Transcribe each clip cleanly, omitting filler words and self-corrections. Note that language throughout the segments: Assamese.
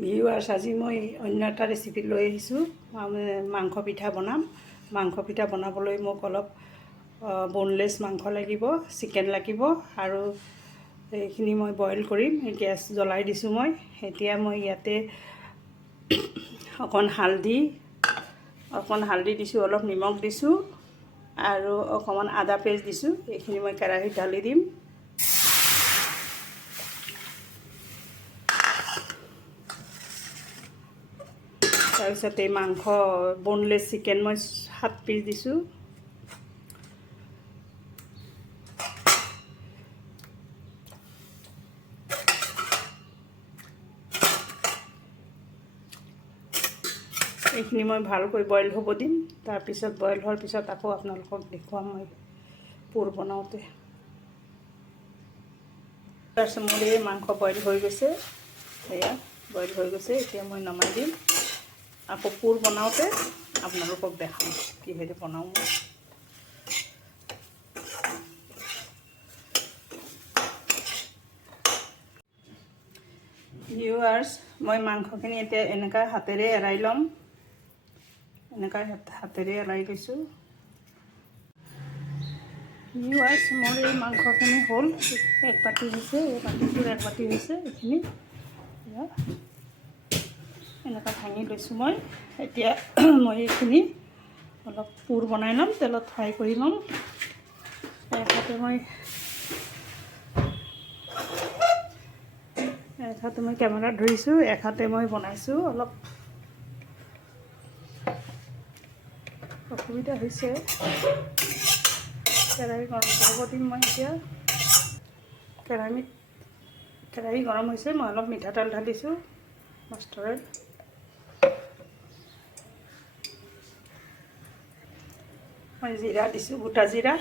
ভিউৱাৰ্ছ, আজি মই অন্য এটা ৰেচিপি লৈ আহিছোঁ। মাংস পিঠা বনাম। মাংস পিঠা বনাবলৈ মোক অলপ বনলেছ মাংস লাগিব, চিকেন লাগিব আৰু এইখিনি মই বইল কৰিম। গেছ জ্বলাই দিছোঁ মই। এতিয়া মই ইয়াতে অকণ হালধি দিছোঁ, অলপ নিমখ দিছোঁ আৰু অকণমান আদা পেষ্ট দিছোঁ। এইখিনি মই কেৰাহীত ঢালি দিম। তাৰপিছত এই মাংস বনলেছ চিকেন মই 7 পিচ দিছোঁ। এইখিনি মই ভালকৈ বইল হ'ব দিম। তাৰপিছত বইল হোৱাৰ পিছত আকৌ আপোনালোকক দেখুৱাম মই পুৰ বনাওঁতে। তাৰপিছত মোৰ এই মাংস বইল হৈ গৈছে, এয়া বইল হৈ গৈছে। এতিয়া মই নমাই দিম। আকৌ পুৰ বনাওঁতে আপোনালোকক দেখাম কিহেৰে বনাওঁ মই। ভিউৱাৰ্ছ, মই মাংসখিনি এতিয়া এনেকুৱা হাতেৰে এৰাই ল'ম। এনেকুৱা হাতেৰে এৰাই লৈছোঁ। ভিউৱাৰ্ছ, মোৰ এই মাংসখিনি হ'ল 1 বাটি হৈছে, এই বাটিটোৰ 1 বাটি হৈছে। এইখিনি এনেকুৱা ভাঙি লৈছোঁ মই। এতিয়া মই এইখিনি অলপ পুৰ বনাই ল'ম, তেলত ফ্ৰাই কৰি ল'ম। এটাতে মই কেমেৰাত ধৰিছোঁ, এটাতে মই বনাইছোঁ। অলপ অসুবিধা হৈছে। কেৰাহী গৰম কৰিব দিম মই এতিয়া। কেৰাহী গৰম হৈছে, মই অলপ মিঠাতেল ঢালিছোঁ, মাষ্টাৰ অইল। মই জিৰা দিছোঁ, গোটা জিৰা।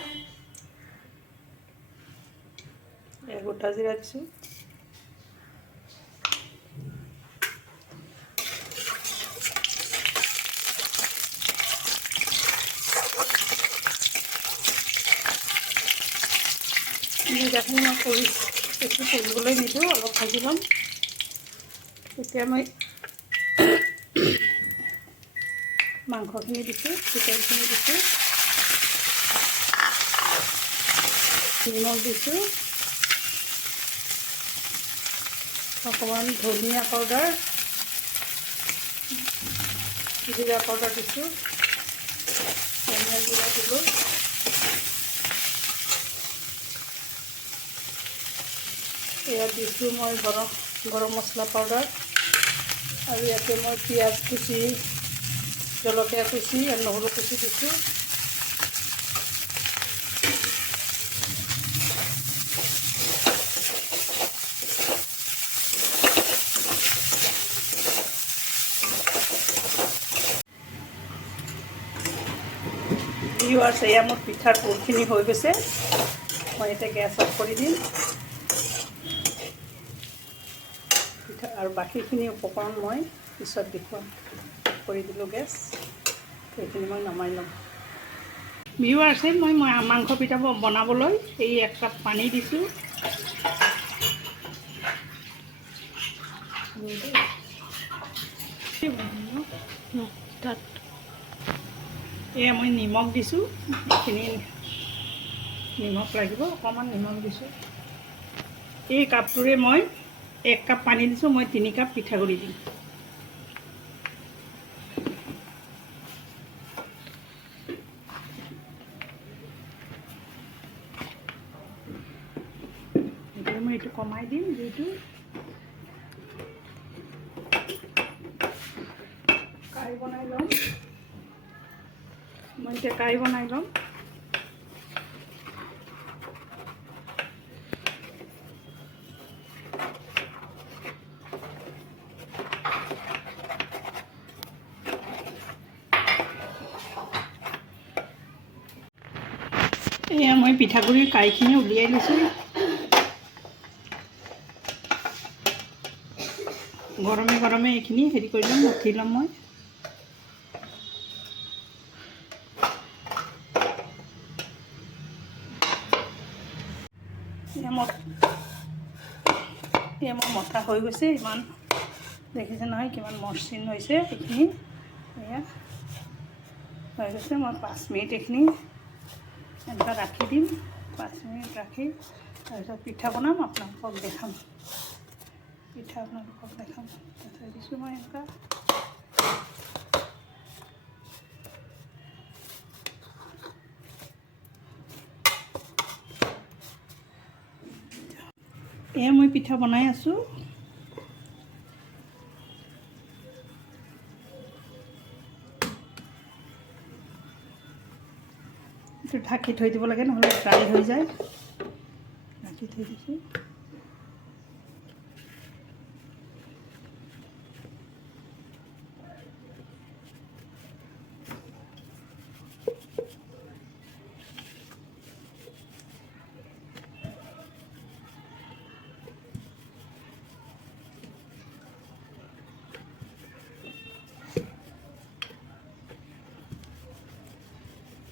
গোটা জিৰা দিছোঁ। জিৰাখিনি মই বেছি পুৰিবলৈ নিদিওঁ, অলপ ভাজি ল'ম। এতিয়া মই মাংসখিনি দিছোঁ, চিকেনখিনি দিছোঁ, নিমখ দিছোঁ, অকণমান ধনিয়া পাউডাৰ, জিৰা পাউডাৰ দিছোঁ, ধনিয়া জিৰা দিলোঁ। ইয়াত দিছোঁ মই গৰম মছলা পাউডাৰ আৰু ইয়াতে মই পিঁয়াজ কুচি, জলকীয়া কুচি আৰু নহৰু কুচি দিছোঁ। ভিউৱাৰ্ছ, এয়া মোৰ পিঠাৰ পুৰখিনি হৈ গৈছে। মই এতিয়া গেছ অফ কৰি দিম। পিঠা আৰু বাকীখিনি উপকৰণ মই পিছত দেখুৱাম। কৰি দিলোঁ গেছ। সেইখিনি মই নমাই ল'ম। ভিউৱাৰ্ছ, মই মাংস পিঠা বনাবলৈ এই 1 কাপ পানী দিছোঁ। এয়া মই নিমখ দিছোঁ। এইখিনি নিমখ লাগিব, অকণমান নিমখ দিছোঁ। এই কাপটোৰে মই 1 কাপ পানী দিছোঁ। মই 3 কাপ পিঠাগুড়ি দিম। এতিয়া মই এইটো কমাই দিম জুইটো। কাঢ়ি বনাই ল'ম। মই এতিয়া কাঢ়ি বনাই ল'ম। এয়া মই পিঠাগুড়িৰ কাইখিনি উলিয়াই লৈছোঁ। গৰমে গৰমে এইখিনি হেৰি কৰি ল'ম, মঠি ল'ম মই। এয়া মোৰ মঠা হৈ গৈছে। ইমান দেখিছে নহয় কিমান মসৃণ হৈছে এইখিনি। এয়া হৈ গৈছে। মই 5 মিনিট এইখিনি এনেকৈ ৰাখি দিম। 5 মিনিট ৰাখি তাৰপিছত পিঠা বনাম, আপোনালোকক দেখাম। পিঠা আপোনালোকক দেখাম। থৈ দিছোঁ মই এনেকুৱা। এয়া মই পিঠা বনাই আছোঁ। এইটো ঢাকি থৈ দিব লাগে, নহ'লে ড্ৰাই হৈ যায়। ঢাকি থৈ দিছোঁ।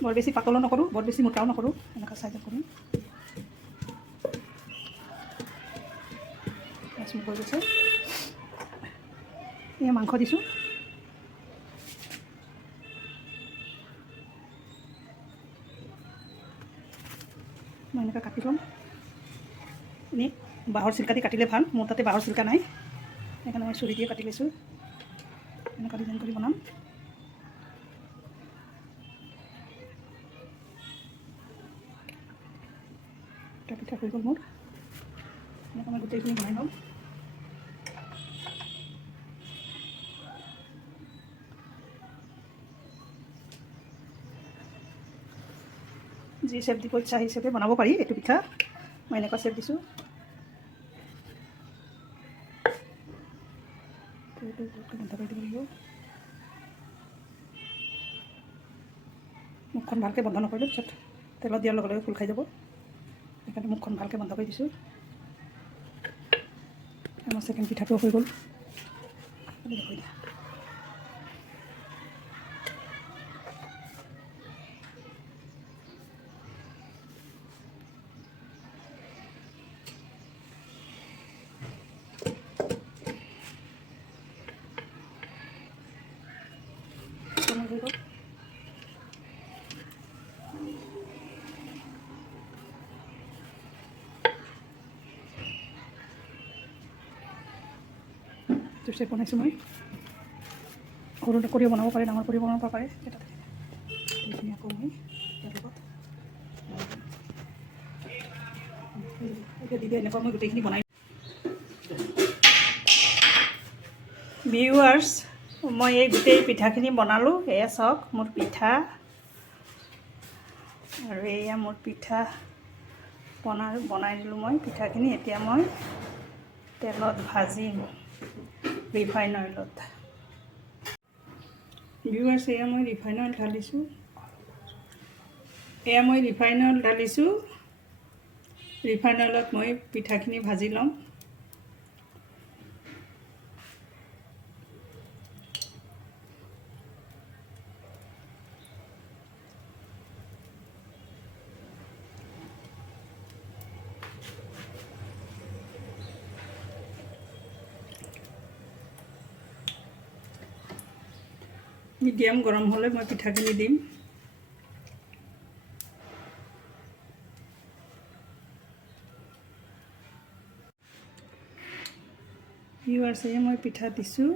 বৰ বেছি পাতলো নকৰোঁ, বৰ বেছি মোটাও নকৰোঁ, এনেকুৱা চাইজত কৰিম। হৈ গৈছে। এয়া মাংস দিছোঁ। মই এনেকৈ কাটি ল'ম। এনেই বাঁহৰ চিল্কা দি কাটিলে ভাল, মোৰ তাতে বাঁহৰ চিল্কা নাই, সেইকাৰণে মই চুৰি দিয়ে কাটি লৈছোঁ। এনেকুৱা ডিজাইন কৰি বনাম। পিঠা হৈ গ'ল মোৰ। এনেকৈ মই গোটেইখিনি বনাই ল'ম। যি চেপ দিব ইচ্ছা সেই চেপে বনাব পাৰি এইটো পিঠা। মই এনেকুৱা চেপ দিছোঁ। এইটো বন্ধ কৰি দিব লাগিব। মুখখন ভালকৈ বন্ধ নকৰিলে পিছত তেলত দিয়াৰ লগে লগে ফুল খাই যাব। সেইকাৰণে মুখখন ভালকৈ বন্ধ কৰি দিছোঁ। আমাৰ ছেকেণ্ড পিঠাটো হৈ গ'ল। হৈ গ'ল। চেপ বনাইছোঁ মই। সৰু কৰিও বনাব পাৰে, ডাঙৰ কৰিও বনাব পাৰে। এইখিনি আকৌ মই ইয়াৰ লগত এতিয়া দিলে এনেকুৱা মই গোটেইখিনি বনাই। ভিউৱাৰ্ছ, মই এই গোটেই পিঠাখিনি বনালোঁ। এয়া চাওক মোৰ পিঠা, আৰু এয়া মোৰ পিঠা বনাই দিলোঁ মই পিঠাখিনি। এতিয়া মই তেলত ভাজিম, ৰিফাইন অইলত। ভিউৱাৰ্ছ, এয়া মই ৰিফাইন অইল ঢালিছোঁ। ৰিফাইন অইলত মই পিঠাখিনি ভাজি ল'ম। মিডিয়াম গৰম হ'লে মই পিঠাখিনি দিম। ভিউৱাৰ্ছ, মই পিঠা দিছোঁ।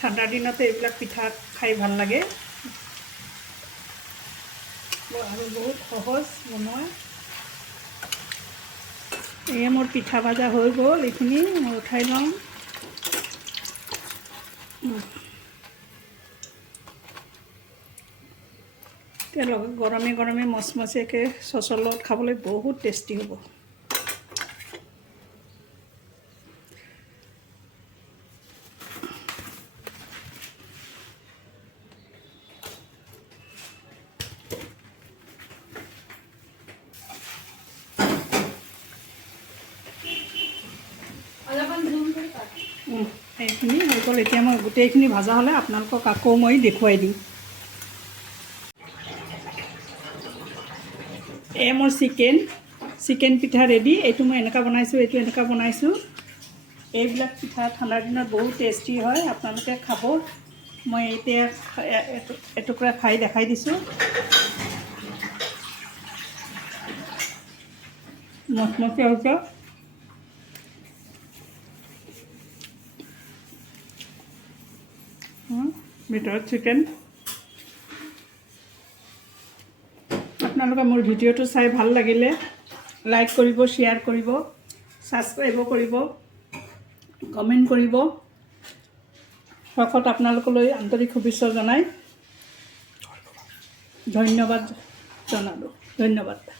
ঠাণ্ডাৰ দিনতে এইবিলাক পিঠা খাই ভাল লাগে, আৰু বহুত সহজ বনোৱা। এয়া মোৰ পিঠা ভাজা হৈ গ'ল। এইখিনি মই উঠাই ল'ম। এতিয়া লগত গৰমে গৰমে মচমচীয়াকৈ চচৰ লগত খাবলৈ বহুত টেষ্টি হ'ব। গ'ল এতিয়া মই গোটেইখিনি ভাজা হ'লে আপোনালোকক আকৌ মই দেখুৱাই দিম মোৰ চিকেন পিঠা ৰেডি এইটো মই এনেকা বনাইছোঁ এইটো এনেকা বনাইছোঁ এইবিলাক পিঠা ঠাণ্ডাৰ দিনত বহুত টেষ্টি হয় আপোনালোকে খাব মই এতিয়া এটুকুৰা খাই দেখাই দিছোঁ মচমচীয়া হৈছে ভিতৰত চিকেন আপোনালোকে মোৰ ভিডিঅ'টো চাই ভাল লাগিলে লাইক কৰিব শ্বেয়াৰ কৰিব ছাবস্ক্ৰাইব কৰিব কমেণ্ট কৰিব শেষত আপোনালোকলৈ আন্তৰিক শুভেচ্ছা জনাই ধন্যবাদ জনালোঁ ধন্যবাদ